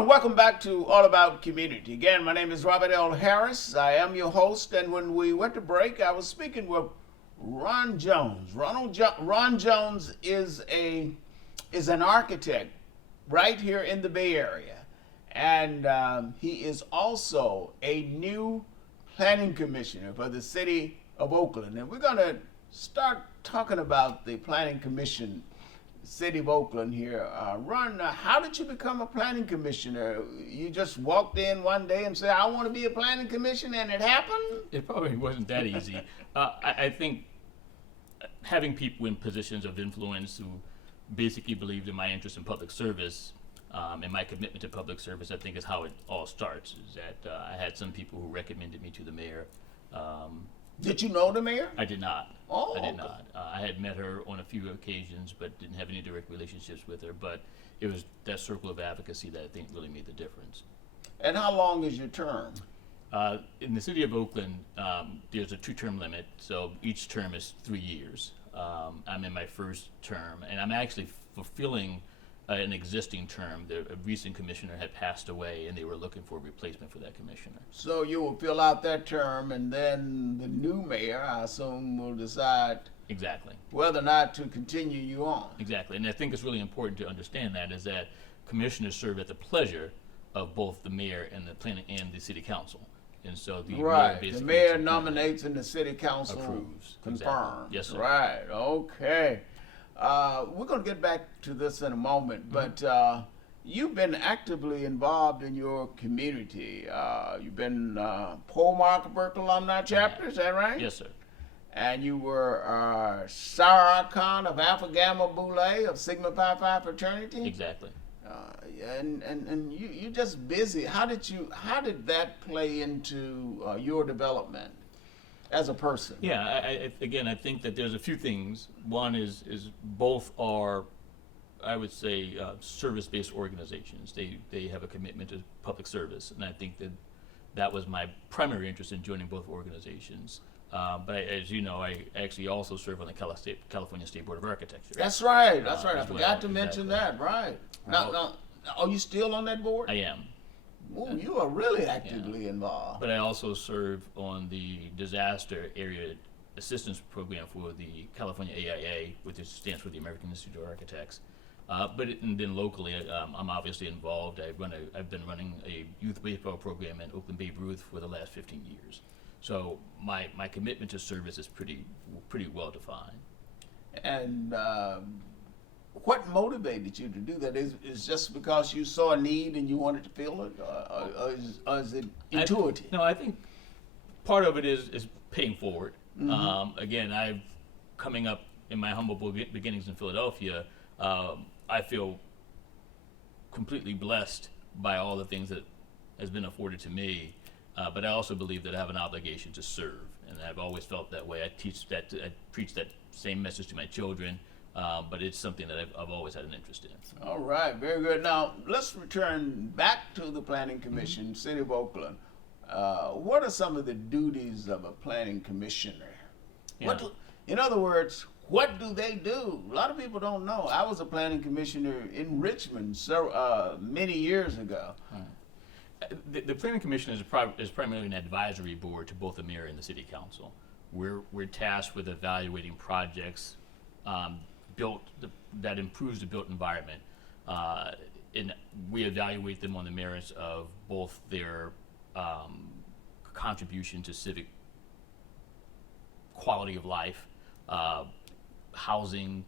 and welcome back to All About Community. Again, my name is Robert L. Harris. I am your host, and when we went to break, I was speaking with Ron Jones. Ron Jones is an architect right here in the Bay Area, and he is also a new planning commissioner for the city of Oakland. And we're going to start talking about the planning commission, city of Oakland here. Ron, how did you become a planning commissioner? You just walked in one day and said, I want to be a planning commissioner, and it happened? It probably wasn't that easy. I think having people in positions of influence who basically believed in my interest in public service and my commitment to public service, I think is how it all starts. Is that I had some people who recommended me to the mayor. Did you know the mayor? I did not. Oh, I did okay. not. I had met her on a few occasions, but didn't have any direct relationships with her. But it was that circle of advocacy that I think really made the difference. And how long is your term? In the city of Oakland, there's a 2-term limit, so each term is 3 years. I'm in my first term, and I'm actually fulfilling an existing term. A recent commissioner had passed away, and they were looking for a replacement for that commissioner. So you will fill out that term, and then the new mayor, I assume, will decide Exactly. whether or not to continue you on. Exactly, and I think it's really important to understand that is that commissioners serve at the pleasure of both the mayor and the planning and the city council, and so the Right. mayor The basically mayor nominates and the city council approves. confirms. Exactly. Yes, sir. Right. Okay. We're going to get back to this in a moment, but you've been actively involved in your community. You've been Paul Mark Burke Alumni Chapter, is that right? Yes, sir. And you were Star Archon of Alpha Gamma Boule of Sigma Pi Phi Fraternity. Exactly. And you're just busy. How did that play into your development as a person? Yeah, I think that there's a few things. One is both are, I would say, service-based organizations. They have a commitment to public service, and I think that was my primary interest in joining both organizations. But as you know, I actually also serve on the California State Board of Architecture. That's right. That's right. I as well, forgot to mention that. Right. Now, are you still on that board? I am. Ooh, you are really actively involved. But I also serve on the Disaster Area Assistance Program for the California AIA, which stands for the American Institute of Architects. And then locally, I'm obviously involved. I've been running a youth baseball program in Oakland Babe Ruth for the last 15 years. So my commitment to service is pretty well defined. And what motivated you to do that? Is just because you saw a need and you wanted to fill it, or is it intuitive? I think part of it is paying forward. Again, coming up in my humble beginnings in Philadelphia, I feel completely blessed by all the things that has been afforded to me. But I also believe that I have an obligation to serve, and I've always felt that way. I preach that same message to my children, but it's something that I've always had an interest in. All right, very good. Now let's return back to the Planning Commission, City of Oakland. What are some of the duties of a planning commissioner? Yeah. In other words, what do they do? A lot of people don't know. I was a planning commissioner in Richmond many years ago. The Planning Commission is primarily an advisory board to both the mayor and the city council. We're tasked with evaluating projects that improves the built environment, and we evaluate them on the merits of both their contribution to civic quality of life, housing,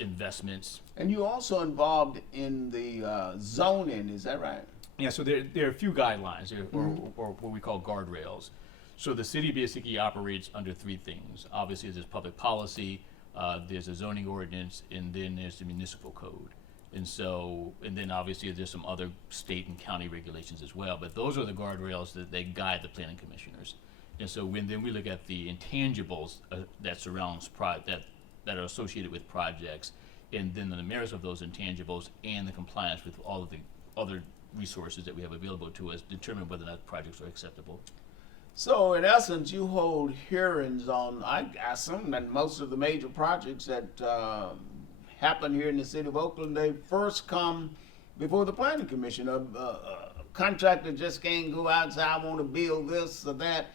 investments. And you're also involved in the zoning, is that right? Yeah, so there are a few guidelines, or what we call guardrails. So the city basically operates under 3 things. Obviously, there's public policy, there's a zoning ordinance, and then there's the municipal code. And then obviously there's some other state and county regulations as well. But those are the guardrails that they guide the planning commissioners. And so then we look at the intangibles that surrounds that are associated with projects, and then the merits of those intangibles and the compliance with all of the other resources that we have available to us, determine whether or not projects are acceptable. So in essence, you hold hearings on, I assume that most of the major projects that happen here in the city of Oakland, they first come before the planning commission. A contractor just can't go out and say, I want to build this or that.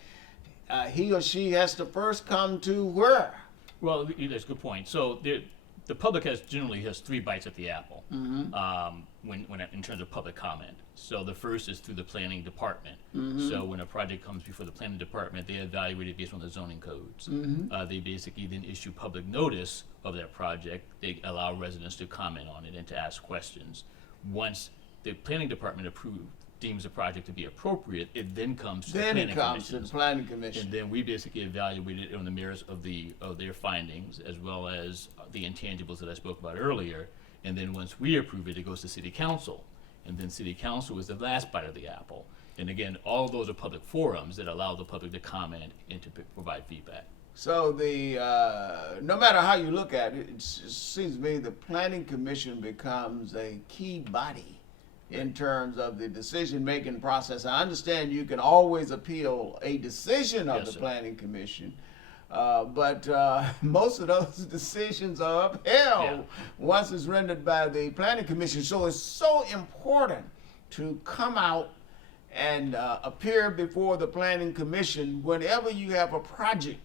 He or she has to first come to where? Well, that's a good point. So the public generally has 3 bites at the apple when in terms of public comment. So the first is through the planning department. So when a project comes before the planning department, they evaluate it based on the zoning codes. They basically then issue public notice of that project. They allow residents to comment on it and to ask questions. Once the planning department deems the project to be appropriate, it then comes to the planning commission. And then we basically evaluate it on the merits of their findings, as well as the intangibles that I spoke about earlier. And then once we approve it, it goes to city council. And then city council is the last bite of the apple. And again, all of those are public forums that allow the public to comment and to provide feedback. So no matter how you look at it, it seems to me the planning commission becomes a key body in terms of the decision-making process. I understand you can always appeal a decision of the planning commission, but most of those decisions are upheld once it's rendered by the planning commission. So it's so important to come out and appear before the planning commission whenever you have a project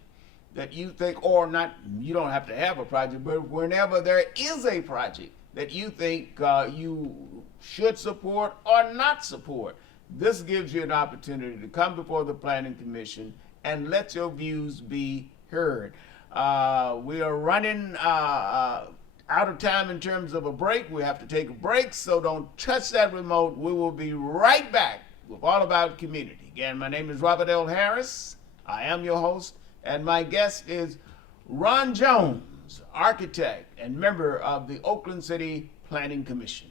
that you think, or not, you don't have to have a project, but whenever there is a project that you think you should support or not support. This gives you an opportunity to come before the planning commission and let your views be heard. We are running out of time in terms of a break. We have to take a break, so don't touch that remote. We will be right back with All About Community. Again, my name is Robert L. Harris. I am your host, and my guest is Ron Jones, architect and member of the Oakland City Planning Commission.